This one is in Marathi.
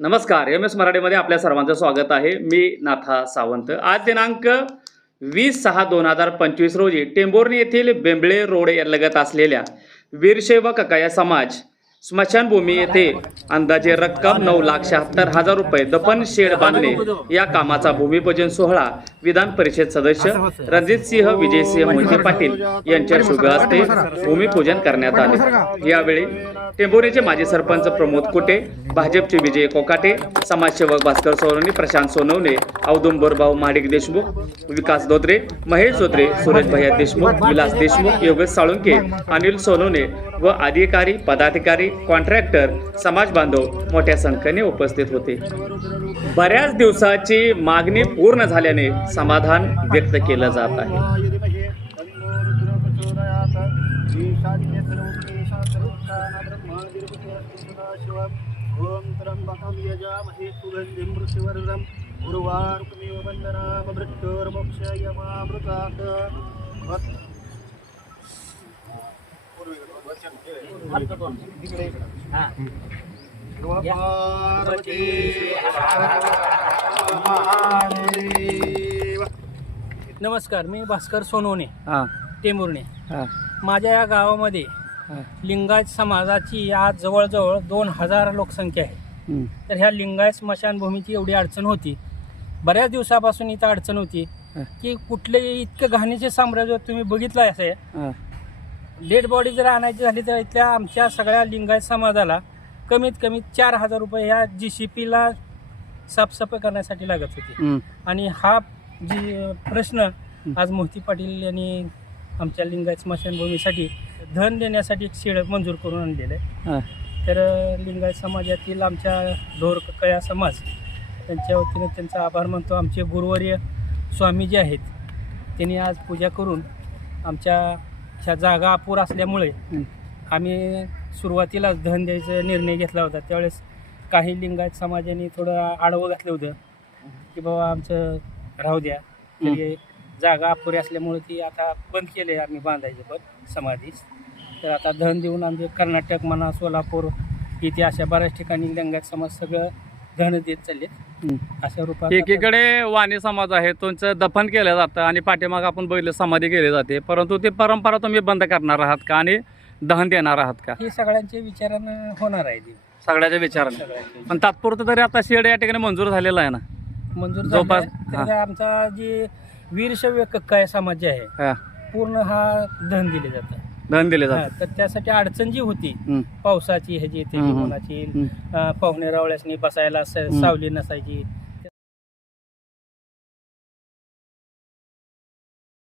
नमस्कार एम एस मराठीमध्ये आपल्या सर्वांचं स्वागत आहे. मी नाथा सावंत. आज दिनांक वीस सहा दोन हजार पंचवीस रोजी टेंभोर्णी येथील बेंबळे रोड लगत असलेल्या वीरशैव ककाया समाज स्मशानभूमी येथे अंदाजे रक्कम नऊ लाख शहात्तर हजार रुपये दफन शेड बांधणे या कामाचा भूमिपूजन सोहळा विधान परिषद सदस्य रणजित सिंह विजयसिंह मोहिते पाटील यांच्या शुभ हस्ते भूमिपूजन करण्यात आले. यावेळी टेंभोरीचे माजी सरपंच प्रमोद कुटे भाजपचे विजय कोकाटे समाजसेवक भास्कर सोनवणे प्रशांत सोनवणे औदुंबर भाऊ माडिक देशमुख विकास धोत्रे महेश धोत्रे सूरज भैया देशमुख विलास देशमुख योगेश साळुंके अनिल सोनोने व अधिकारी पदाधिकारी कॉन्ट्रॅक्टर समाज बांधव मोठ्या संख्येने उपस्थित होते. बऱ्याच दिवसाची मागणी पूर्ण झाल्याने समाधान व्यक्त केलं जात आहे. ओम त्र्यंबकं यजामहे सुगन्धिं मृत्युवर्धम् उर्वारुकमिव बन्धनाममृत्योर्मोक्षयमामृतात् नमस्कार मी भास्कर सोनवणे हां हां माझ्या या गावामध्ये लिंगायत समाजाची आज जवळजवळ दोन हजार लोकसंख्या आहे तर ह्या लिंगायत स्मशानभूमीची एवढी अडचण होती बऱ्याच दिवसापासून इथं अडचण होती. की कुठलेही इतकं घाणीचे साम्राज्य तुम्ही बघितलं असे? डेड बॉडी जर आणायची झाली तर इथल्या आमच्या सगळ्या लिंगायत समाजाला कमीत कमी चार हजार रुपये ह्या जी सी पीला साफसफाई करण्यासाठी लागत होती. आणि हा जी प्रश्न आज मोहिती पाटील यांनी आमच्या लिंगायत स्मशानभूमीसाठी धन देण्यासाठी एक शेड मंजूर करून आणलेलं आहे. तर लिंगायत समाजातील आमच्या ढोर कया समाज त्यांच्या वतीने त्यांचा आभार मानतो. आमचे गुरुवर्य स्वामी जे आहेत. त्यांनी आज पूजा करून आमच्या ह्या जागा अपूर असल्यामुळे. आम्ही सुरुवातीला धन द्यायचा निर्णय घेतला होता. त्यावेळेस काही लिंगायत समाजाने थोडं आडवं घातलं होतं. की बाबा आमचं राहू द्या. तरी जागा अपुरी असल्यामुळे ती आता बंद केले आम्ही बांधायचं पण समाधी तर आता धन देऊन आमचे कर्नाटक म्हणा सोलापूर इथे अशा बऱ्याच ठिकाणी लिंगायत समाज सगळं धन देत चालले. अशा रूपात एकीकडे वाणी समाज आहे तुमचं दफन केलं जातं आणि पाठीमाग आपण बघितलं समाधी केली जाते. परंतु ती परंपरा तुम्ही बंद करणार आहात का आणि दहन देणार आहात का? हे सगळ्यांच्या विचारानं होणार आहे ते सगळ्याच्या विचाराने पण तात्पुरतं तरी आता शेड या ठिकाणी मंजूर झालेला आहे ना? मंजूर जवळपास- आमचा जे वीरशैव कक्काय समाज आहे हा, पूर्ण हा धन दिले जातं. दहन दिले हा, जाते तर त्यासाठी अडचण जी होती हं, पावसाची ह्याची हम्म. कोणाची हं, पाहुणे रावळ्यासनी बसायला स- हं. सावली नसायची